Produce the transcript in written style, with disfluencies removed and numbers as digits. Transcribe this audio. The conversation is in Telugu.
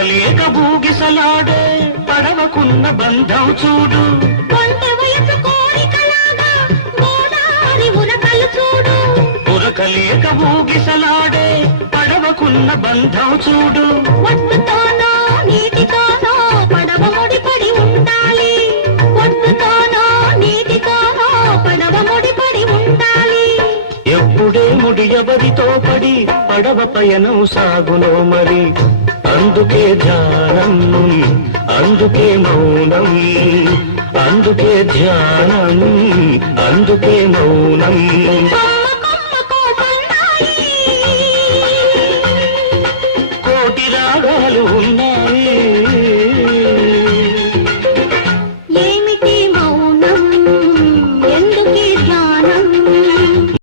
దొరకలేక బూగిసలాడే పడవకున్న బంధం చూడు. దొరకలేక బూగిసలాడే పడవకున్న బంధం చూడు. ఒడ్డుతోనో నీటితోనో పడవ ముడిపడి ఉండాలి. ఒడ్డుతోనో నీటితోనో పడవ ముడిపడి ఉండాలి. ఎప్పుడే ముడి ఎవరితో పడి పడవ పయనం సాగునో మరి. అందుకే ధ్యానం, అందుకే మౌనం, అందుకే ధ్యానం, అందుకే మౌనం.